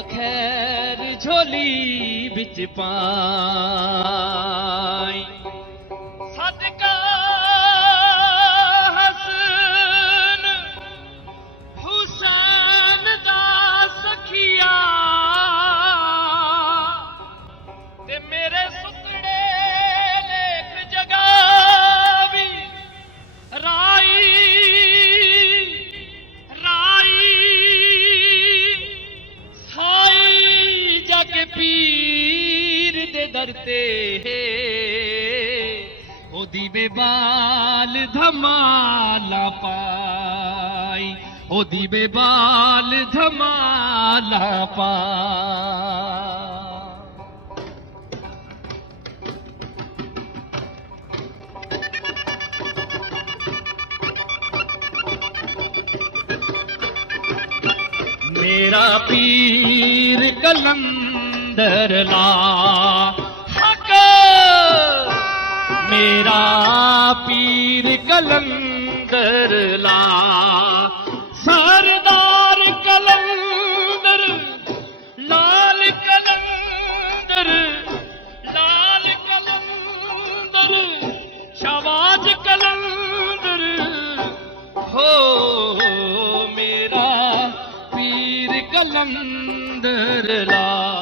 ख़ैर झोली बिच पा। पीर दे दर ते ओदी बाल धमाला पाई। ओदी बाल धमाला पा मेरा पीर कलम ਅੰਦਰ ਲਾ ਹਕ। ਮੇਰਾ ਪੀਰ ਕਲੰਦਰ ਲਾ। ਸਰਦਾਰ ਕਲੰਦਰ, ਲਾਲ ਕਲੰਦਰ ਲਾਲ ਕਲੰਦਰ ਸ਼ਾਬਾਜ ਕਲੰਦਰ। ਹੋ, ਮੇਰਾ ਪੀਰ ਕਲੰਦਰ ਲਾ।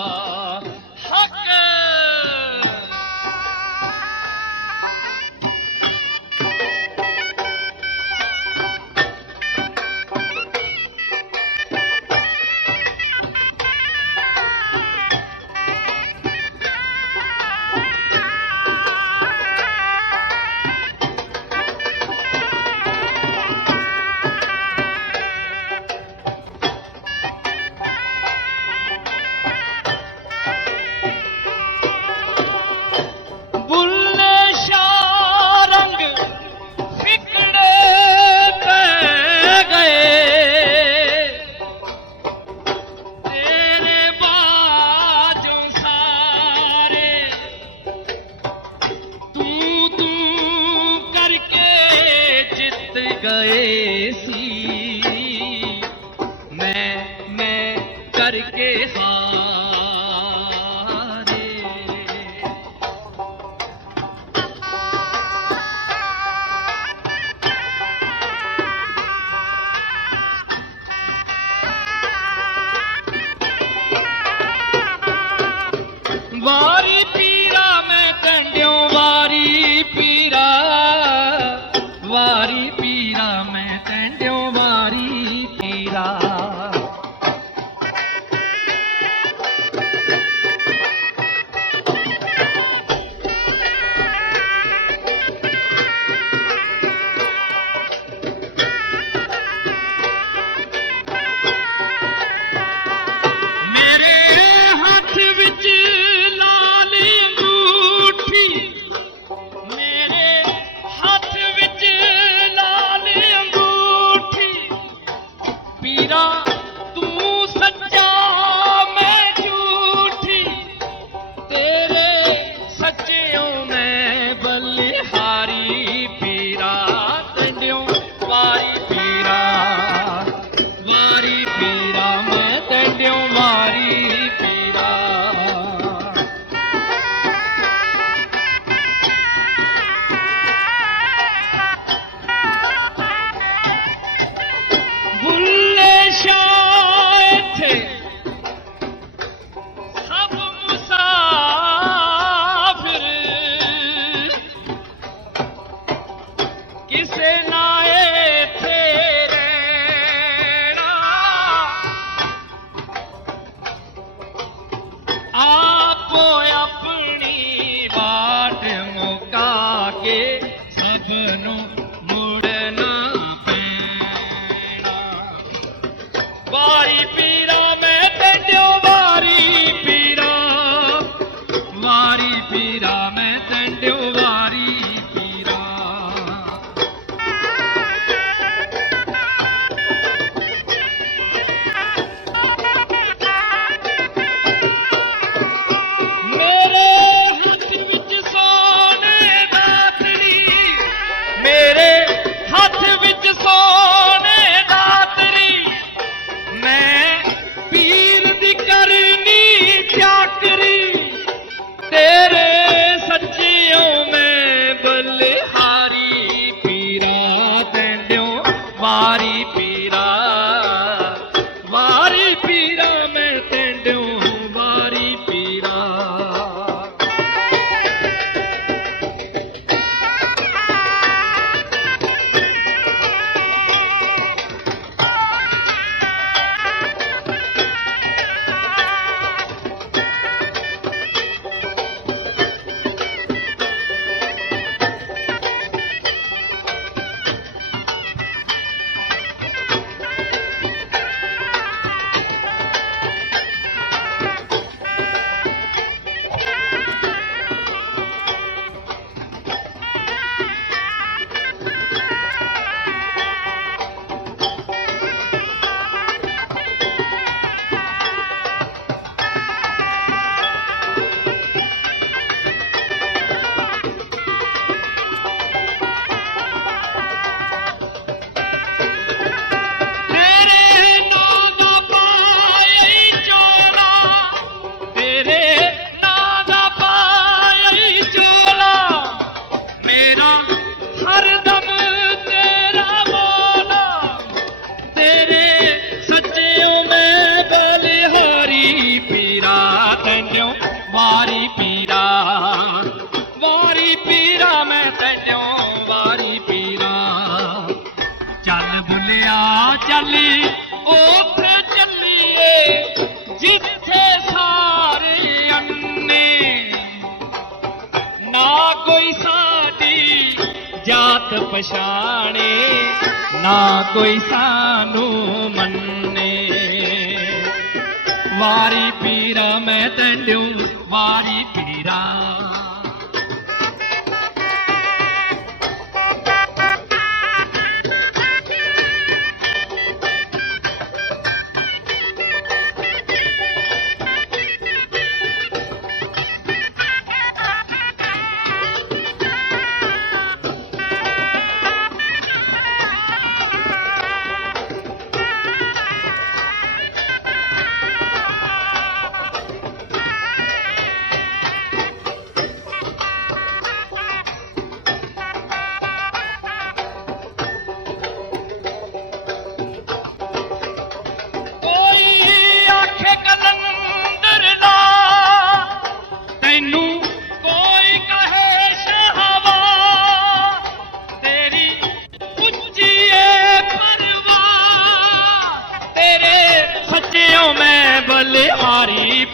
વાત પછાણે ના કોઈ સાનું મનને વારી પીરા મેં તંડ્યું વારી પીરા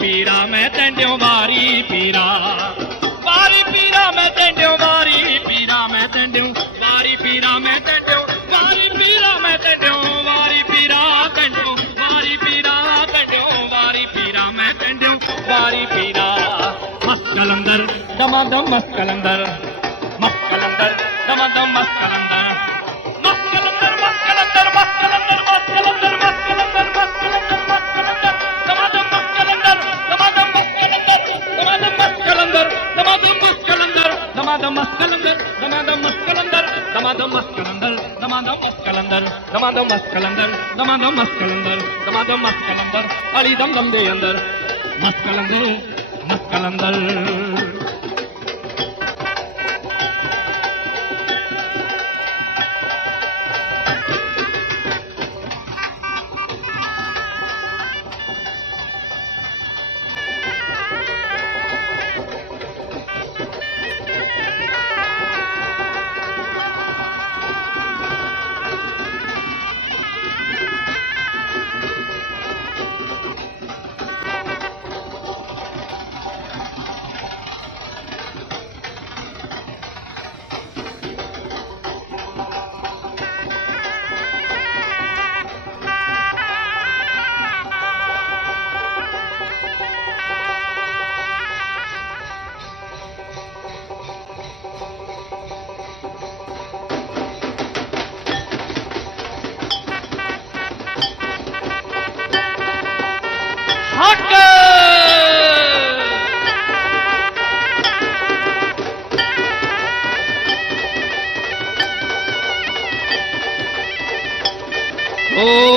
पीरा मैं टियो बारी पीरा। वारी पीरा मैं टियो बारी पीरा मैं मै बारी पीरा मैं मैंडियो बारी पीरा मैं वरी बारी पीरा पीड़ा कंडियो पीरा मै बारी पीरा मैं मस्कल बारी पीरा। मस्कलंदर दमादम मस्कलंदर mast kalender damadam mast kalender damadam mast kalender damadam mast kalender Ali dam dam de andar mast kalender mast kalender Oh.